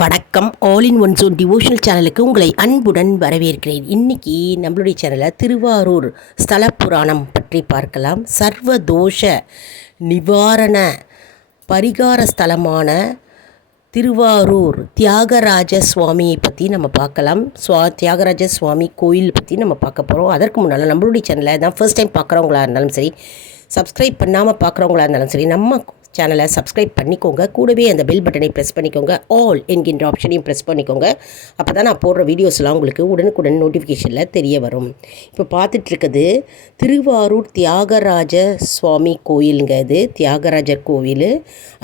வணக்கம். All in one zone devotional சேனலுக்கு உங்களை அன்புடன் வரவேற்கிறேன். இன்றைக்கி நம்மளுடைய சேனலில் திருவாரூர் ஸ்தல புராணம் பற்றி பார்க்கலாம். சர்வதோஷ நிவாரண பரிகார ஸ்தலமான திருவாரூர் தியாகராஜ சுவாமியை பற்றி நம்ம பார்க்கலாம். தியாகராஜ சுவாமி கோயில் பற்றி நம்ம பார்க்க போகிறோம். அதற்கு முன்னால் நம்மளுடைய சேனலை தான் ஃபர்ஸ்ட் டைம் பார்க்குறவங்களா இருந்தாலும் சரி, சப்ஸ்கிரைப் பண்ணாமல் பார்க்குறவங்களா இருந்தாலும் சரி, நம்ம சேனலை சப்ஸ்கிரைப் பண்ணிக்கோங்க. கூடவே அந்த பெல் பட்டனை ப்ரெஸ் பண்ணிக்கோங்க. ஆல் என்கின்ற ஆப்ஷனையும் ப்ரெஸ் பண்ணிக்கோங்க. அப்போ தான் நான் போடுற வீடியோஸ்லாம் உங்களுக்கு உடனுக்குடன் நோட்டிஃபிகேஷனில் தெரிய வரும். இப்போ பார்த்துட்ருக்குது திருவாரூர் தியாகராஜ சுவாமி கோயிலுங்க. இது தியாகராஜர் கோவில்.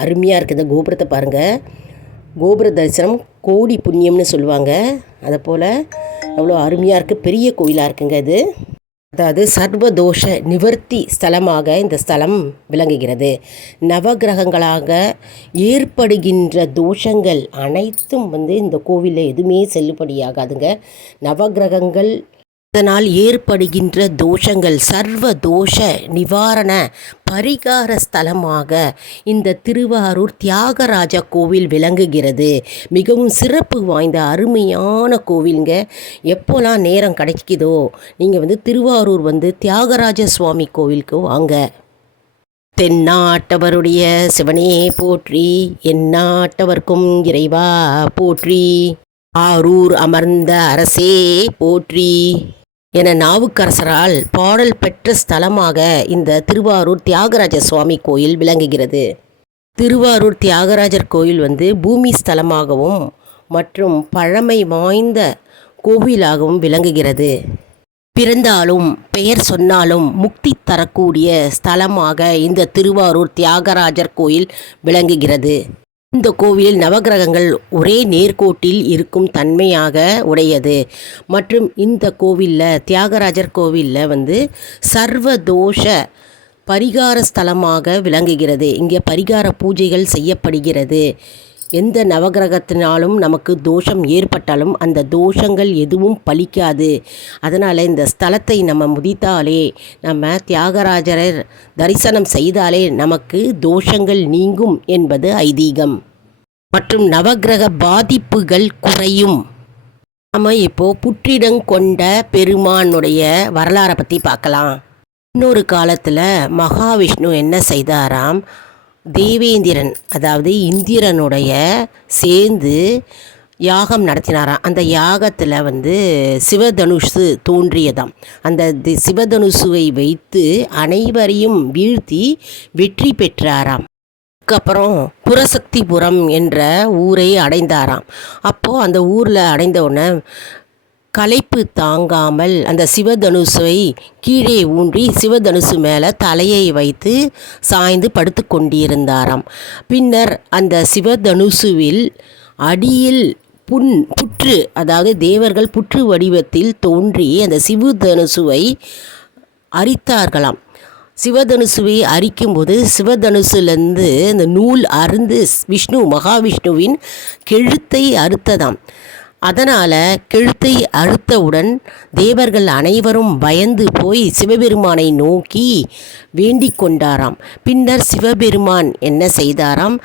அருமையாக இருக்குது. கோபுரத்தை பாருங்கள். கோபுர தரிசனம் கோடி புண்ணியம்னு சொல்லுவாங்க. அதை போல் அவ்வளோ அருமையாக இருக்குது. பெரிய கோயிலாக இருக்குங்க இது. அதாவது சர்வதோஷ நிவர்த்தி ஸ்தலமாக இந்த ஸ்தலம் விளங்குகிறது. நவகிரகங்களாக ஏற்படுகின்ற தோஷங்கள் அனைத்தும் இந்த கோவிலில் எதுவுமே செல்லுபடியாகாதுங்க. நவகிரகங்கள் அதனால் ஏற்படுகின்ற தோஷங்கள் சர்வ தோஷ நிவாரண பரிகார ஸ்தலமாக இந்த திருவாரூர் தியாகராஜ கோவில் விளங்குகிறது. மிகவும் சிறப்பு வாய்ந்த அருமையான கோவிலுங்க. எப்போலாம் நேரம் கிடைக்குதோ நீங்கள் திருவாரூர் தியாகராஜ சுவாமி கோவிலுக்கு வாங்க. தென்னாட்டவருடைய சிவனே போற்றி, எந்நாட்டவர்க்கும் இறைவா போற்றி, ஆரூர் அமர்ந்த அரசே போற்றி என நாவுக்கரசரால் பாடல் பெற்ற ஸ்தலமாக இந்த திருவாரூர் தியாகராஜ சுவாமி கோயில் விளங்குகிறது. திருவாரூர் தியாகராஜர் கோயில் பூமி ஸ்தலமாகவும் மற்றும் பழமை வாய்ந்த கோவிலாகவும் விளங்குகிறது. பிறந்தாலும் பெயர் சொன்னாலும் முக்தி தரக்கூடிய ஸ்தலமாக இந்த திருவாரூர் தியாகராஜர் கோயில் விளங்குகிறது. இந்த கோவிலில் நவகிரகங்கள் ஒரே நேர்கோட்டில் இருக்கும் தன்மையாக உடையது. மற்றும் இந்த கோவிலில் தியாகராஜர் கோவிலில் சர்வதோஷ பரிகார ஸ்தலமாக விளங்குகிறது. இங்கே பரிகார பூஜைகள் செய்யப்படுகிறது. எந்த நவகிரகத்தினாலும் நமக்கு தோஷம் ஏற்பட்டாலும் அந்த தோஷங்கள் எதுவும் பலிக்காது. அதனால் இந்த ஸ்தலத்தை நம்ம முதித்தாலே, நம்ம தியாகராஜரை தரிசனம் செய்தாலே நமக்கு தோஷங்கள் நீங்கும் என்பது ஐதீகம். மற்றும் நவகிரக பாதிப்புகள் குறையும். நம்ம இப்போது புற்றிடங்கொண்ட பெருமானுடைய வரலாறை பற்றி பார்க்கலாம். இன்னொரு காலத்தில் மகாவிஷ்ணு என்ன செய்தாராம், தேவேந்திரன் அதாவது இந்திரனுடைய சேர்ந்து யாகம் நடத்தினாராம். அந்த யாகத்தில் சிவதனுசு தோன்றியதாம். அந்த சிவதனுசுவை வைத்து அனைவரையும் வீழ்த்தி வெற்றி பெற்றாராம். அதுக்கப்புறம் புரசக்திபுரம் என்ற ஊரை அடைந்தாராம். அப்போது அந்த ஊரில் அடைந்தவுடனே களைப்பு தாங்காமல் அந்த சிவதனுசுவை கீழே ஊன்றி சிவதனுசு மேலே தலையை வைத்து சாய்ந்து படுத்து கொண்டிருந்தாராம். பின்னர் அந்த சிவதனுசுவில் அடியில் புற்று, அதாவது தேவர்கள் புற்று வடிவத்தில் தோன்றி அந்த சிவதனுசுவை அரித்தார்களாம். சிவதனுசுவை அரிக்கும்போது சிவதனுசுலேருந்து அந்த நூல் அருந்து மகாவிஷ்ணுவின் கெழுத்தை அறுத்ததாம். அதனால் கெழுத்தை அறுத்தவுடன் தேவர்கள் அனைவரும் பயந்து போய் சிவபெருமானை நோக்கி வேண்டிக் கொண்டாராம். பின்னர் சிவபெருமான் என்ன செய்தாராம்,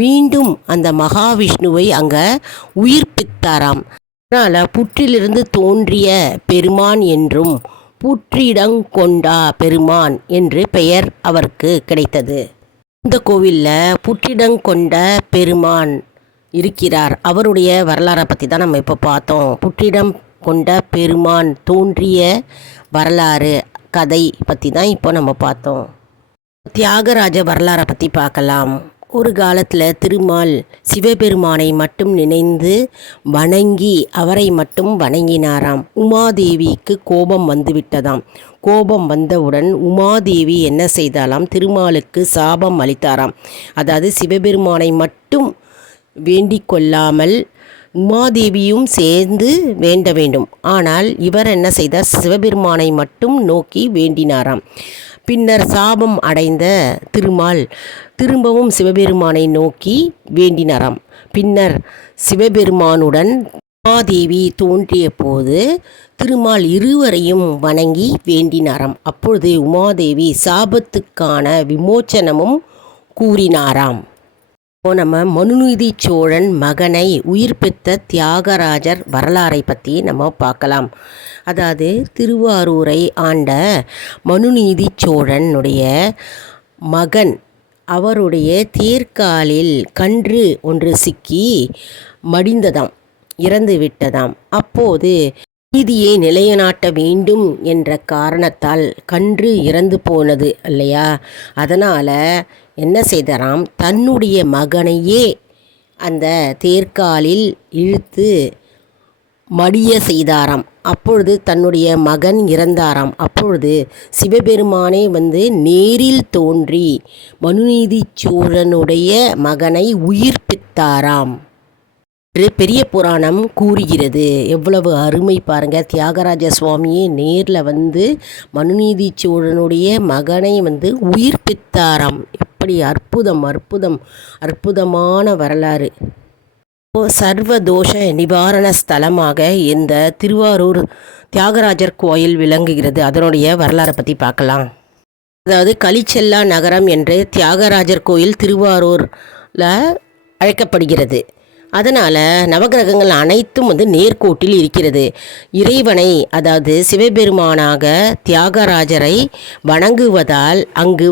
மீண்டும் அந்த மகாவிஷ்ணுவை அங்கே உயிர்ப்பித்தாராம். அதனால் புற்றிலிருந்து தோன்றிய பெருமான் என்றும் புற்றிடங்கொண்டா பெருமான் என்று பெயர் அவருக்கு கிடைத்தது. இந்த கோவிலில் புற்றிடங்கொண்ட பெருமான் இருக்கிறார். அவருடைய வரலாறை பற்றி தான் நம்ம இப்போ பார்த்தோம். புற்றிடம் கொண்ட பெருமான் தோன்றிய வரலாறு கதை பற்றி தான் இப்போ நம்ம பார்த்தோம். தியாகராஜ வரலாறை பற்றி பார்க்கலாம். ஒரு காலத்தில் திருமால் சிவபெருமானை மட்டும் நினைந்து வணங்கி அவரை மட்டும் வணங்கினாராம். உமாதேவிக்கு கோபம் வந்துவிட்டதாம். கோபம் வந்தவுடன் உமாதேவி என்ன செய்தாலாம், திருமாலுக்கு சாபம் அளித்தாராம். அதாவது சிவபெருமானை மட்டும் வேண்டிக் கொள்ளாமல் உமாதேவியும் சேர்ந்து வேண்ட வேண்டும். ஆனால் இவர் என்ன செய்தார், சிவபெருமானை மட்டும் நோக்கி வேண்டினாராம். பின்னர் சாபம் அடைந்த திருமால் திரும்பவும் சிவபெருமானை நோக்கி வேண்டினாராம். பின்னர் சிவபெருமானுடன் உமாதேவி தோன்றிய போது திருமால் இருவரையும் வணங்கி வேண்டினாராம். அப்பொழுது உமாதேவி சாபத்துக்கான விமோச்சனமும் கூறினாராம். இப்போ நம்ம மனுநீதி சோழன் மகனை உயிர்ப்பித்த தியாகராஜர் வரலாறை பற்றி நம்ம பார்க்கலாம். அதாவது திருவாரூரை ஆண்ட மனுநீதி சோழனுடைய மகன் அவருடைய தேர்காலில் கன்று ஒன்று சிக்கி மடிந்ததாம், இறந்து விட்டதாம். அப்போது நீதியை நிலைநாட்ட வேண்டும் என்ற காரணத்தால் கன்று இறந்து போனது இல்லையா, அதனால் என்ன செய்தாராம், தன்னுடைய மகனையே அந்த தேர்காலில் இழுத்து மடிய செய்தாராம். அப்பொழுது தன்னுடைய மகன் இறந்தாராம். அப்பொழுது சிவபெருமானே நேரில் தோன்றி மனுநீதி சோழனுடைய மகனை உயிர்ப்பித்தாராம் என்று பெரிய புராணம் கூறுகிறது. எவ்வளவு அருமை பாருங்க! தியாகராஜ சுவாமியே நேரில் மனுநீதி சோழனுடைய மகனை உயிர்ப்பித்தாராம். எப்படி அற்புதமான வரலாறு! சர்வதோஷ நிவாரண ஸ்தலமாக இந்த திருவாரூர் தியாகராஜர் கோயில் விளங்குகிறது. அதனுடைய வரலாறை பற்றி பார்க்கலாம். அதாவது கலிச்செல்லா நகரம் என்று தியாகராஜர் கோயில் திருவாரூரில் அழைக்கப்படுகிறது. அதனால் நவகிரகங்கள் அனைத்தும் நேர்கோட்டில் இருக்கிறது. இறைவனை, அதாவது சிவபெருமானாக தியாகராஜரை வணங்குவதால் அங்கு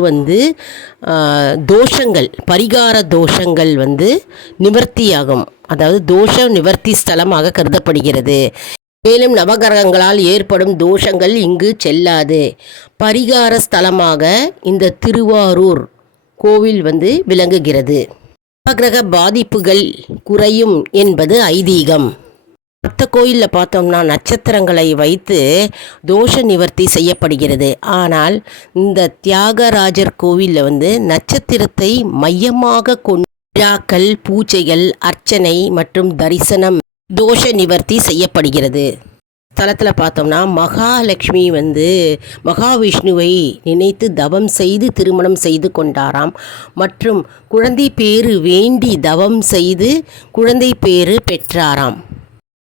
தோஷங்கள், பரிகார தோஷங்கள் நிவர்த்தியாகும். அதாவது தோஷ நிவர்த்தி ஸ்தலமாக கருதப்படுகிறது. மேலும் நவகிரகங்களால் ஏற்படும் தோஷங்கள் இங்கு செல்லாது. பரிகார ஸ்தலமாக இந்த திருவாரூர் கோவில் விளங்குகிறது. நவகிரக பாதிப்புகள் குறையும் என்பது ஐதீகம். மற்ற கோயிலில் பார்த்தோம்னா நட்சத்திரங்களை வைத்து தோஷ நிவர்த்தி செய்யப்படுகிறது. ஆனால் இந்த தியாகராஜர் கோவிலில் நட்சத்திரத்தை மையமாக கொண்டு விழாக்கள், பூஜைகள், அர்ச்சனை மற்றும் தரிசனம், தோஷ நிவர்த்தி செய்யப்படுகிறது. ஸ்தலத்தில் பார்த்தோம்னா மகாலட்சுமி மகாவிஷ்ணுவை நினைத்து தவம் செய்து திருமணம் செய்து கொண்டாராம். மற்றும் குழந்தை பேறு வேண்டி தவம் செய்து குழந்தை பேறு பெற்றாராம்.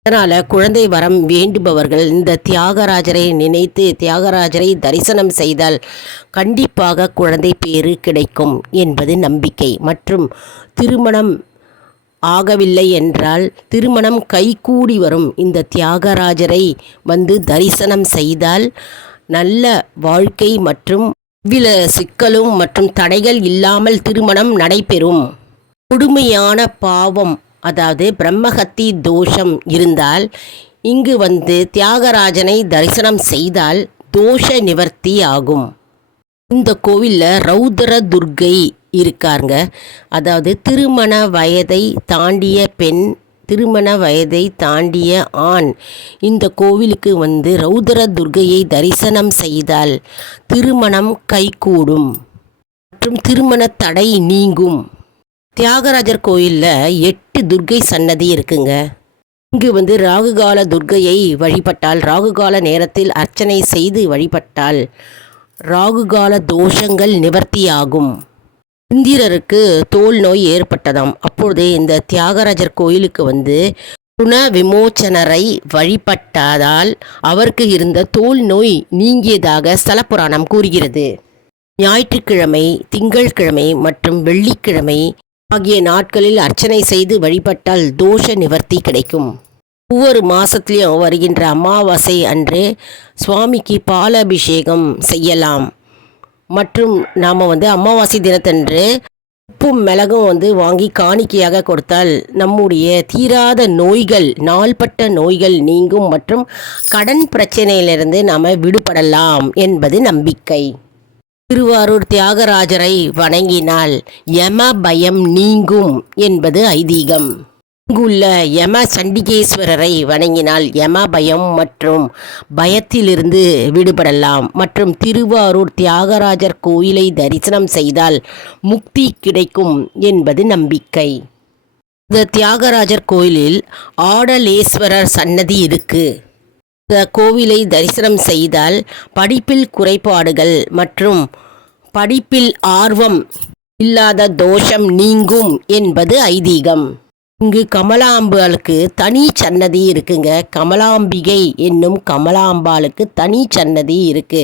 அதனால் குழந்தை வரம் வேண்டுபவர்கள் இந்த தியாகராஜரை நினைத்து தியாகராஜரை தரிசனம் செய்தால் கண்டிப்பாக குழந்தை பேறு கிடைக்கும் என்பது நம்பிக்கை. மற்றும் திருமணம் ஆகவில்லை என்றால் திருமணம் கைகூடி வரும். இந்த தியாகராஜரை தரிசனம் செய்தால் நல்ல வாழ்க்கை மற்றும் எவ்வித சிக்கலும் மற்றும் தடைகள் இல்லாமல் திருமணம் நடைபெறும். கொடுமையான பாவம், அதாவது பிரம்மஹத்தி தோஷம் இருந்தால் இங்கு தியாகராஜனை தரிசனம் செய்தால் தோஷ நிவர்த்தி ஆகும். இந்த கோவிலில் ரௌத்ர துர்க்கை இருக்காருங்க. அதாவது திருமண வயதை தாண்டிய பெண், திருமண வயதை தாண்டிய ஆண் இந்த கோவிலுக்கு ரௌத்ர துர்க்கையை தரிசனம் செய்தால் திருமணம் கைகூடும் மற்றும் திருமண தடை நீங்கும். தியாகராஜர் கோயிலில் 8 துர்க்கை சன்னதி இருக்குங்க. இங்கு ராகுகால துர்க்கையை வழிபட்டால், ராகுகால நேரத்தில் அர்ச்சனை செய்து வழிபட்டால் ராகுகால தோஷங்கள் நிவர்த்தியாகும். இந்திரருக்கு தோல் நோய் ஏற்பட்டதாம். அப்பொழுது இந்த தியாகராஜர் கோயிலுக்கு குண விமோச்சனரை வழிபட்டதால் அவருக்கு இருந்த தோல் நோய் நீங்கியதாக ஸ்தல புராணம் கூறுகிறது. ஞாயிற்றுக்கிழமை, திங்கட்கிழமை மற்றும் வெள்ளிக்கிழமை ஆகிய நாட்களில் அர்ச்சனை செய்து வழிபட்டால் தோஷ நிவர்த்தி கிடைக்கும். ஒவ்வொரு மாதத்துலேயும் வருகின்ற அமாவாசை அன்று சுவாமிக்கு பாலாபிஷேகம் செய்யலாம். மற்றும் நாம் அமாவாசை தினத்தன்று உப்பும் மிளகும் வாங்கி காணிக்கையாக கொடுத்தால் நம்முடைய தீராத நோய்கள், நாள்பட்ட நோய்கள் நீங்கும் மற்றும் கடன் பிரச்சனையிலிருந்து நாம் விடுபடலாம் என்பது நம்பிக்கை. திருவாரூர் தியாகராஜரை வணங்கினால் யம பயம் நீங்கும் என்பது ஐதீகம். இங்குள்ள யம சண்டிகேஸ்வரரை வணங்கினால் யம பயம் மற்றும் பயத்திலிருந்து விடுபடலாம். மற்றும் திருவாரூர் தியாகராஜர் கோயிலை தரிசனம் செய்தால் முக்தி கிடைக்கும் என்பது நம்பிக்கை. இந்த தியாகராஜர் கோயிலில் ஆடலேஸ்வரர் சன்னதி இருக்கு. இந்த கோவிலை தரிசனம் செய்தால் படிப்பில் குறைபாடுகள் மற்றும் படிப்பில் ஆர்வம் இல்லாத தோஷம் நீங்கும் என்பது ஐதீகம். இங்கு கமலாம்பாளுக்கு தனி சன்னதி இருக்குங்க. கமலாம்பிகை என்னும் கமலாம்பாளுக்கு தனி சன்னதி இருக்கு.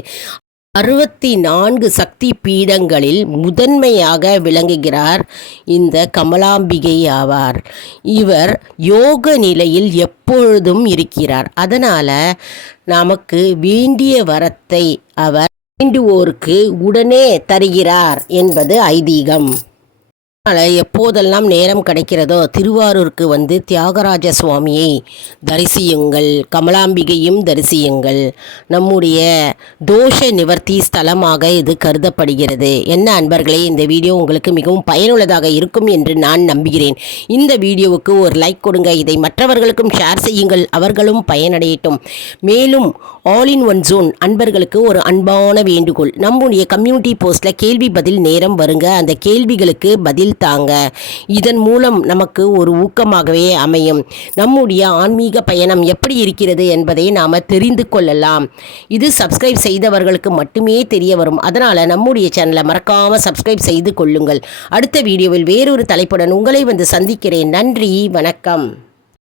64 சக்தி பீடங்களில் முதன்மையாக விளங்குகிறார் இந்த கமலாம்பிகை ஆவார். இவர் யோக நிலையில் எப்பொழுதும் இருக்கிறார். அதனால் நமக்கு வேண்டிய வரத்தை அவர் வேண்டுவோருக்கு உடனே தருகிறார் என்பது ஐதீகம். அதனால் எப்போதெல்லாம் நேரம் கிடைக்கிறதோ திருவாரூருக்கு வந்து தியாகராஜ சுவாமியை தரிசியுங்கள், கமலாம்பிகையும் தரிசியுங்கள். நம்முடைய தோஷ நிவர்த்தி ஸ்தலமாக இது கருதப்படுகிறது. என்ன அன்பர்களே, இந்த வீடியோ உங்களுக்கு மிகவும் பயனுள்ளதாக இருக்கும் என்று நான் நம்புகிறேன். இந்த வீடியோவுக்கு ஒரு லைக் கொடுங்க. இதை மற்றவர்களுக்கும் ஷேர் செய்யுங்கள், அவர்களும் பயனடையட்டும். மேலும் ஆல் இன் ஒன் ஜோன் அன்பர்களுக்கு ஒரு அன்பான வேண்டுகோள். நம்முடைய கம்யூனிட்டி போஸ்ட்டில் கேள்வி பதில் நேரம் வருங்க. அந்த கேள்விகளுக்கு பதில் தாங்க. இதன் மூலம் நமக்கு ஒரு ஊக்கமாகவே அமையும். நம்முடைய ஆன்மீக பயணம் எப்படி இருக்கிறது என்பதை நாம் தெரிந்து கொள்ளலாம். இது சப்ஸ்கிரைப் செய்தவர்களுக்கு மட்டுமே தெரிய வரும். அதனால் நம்முடைய சேனலை மறக்காமல் சப்ஸ்கிரைப் செய்து கொள்ளுங்கள். அடுத்த வீடியோவில் வேறொரு தலைப்புடன் உங்களை வந்து சந்திக்கிறேன். நன்றி, வணக்கம்.